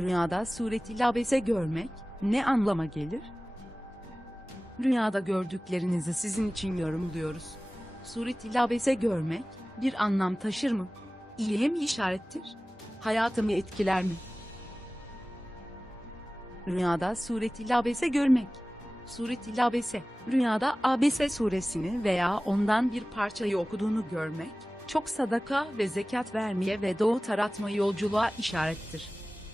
Rüyada sureti abese görmek ne anlama gelir? Rüyada gördüklerinizi sizin için yorumluyoruz. Sureti abese görmek bir anlam taşır mı? İyiye mi işarettir? Hayatımı etkiler mi? Rüyada sureti abese görmek. Sureti abese, rüyada Abese suresini veya ondan bir parçayı okuduğunu görmek, çok sadaka ve zekat vermeye ve doğu taratma yolculuğa işarettir.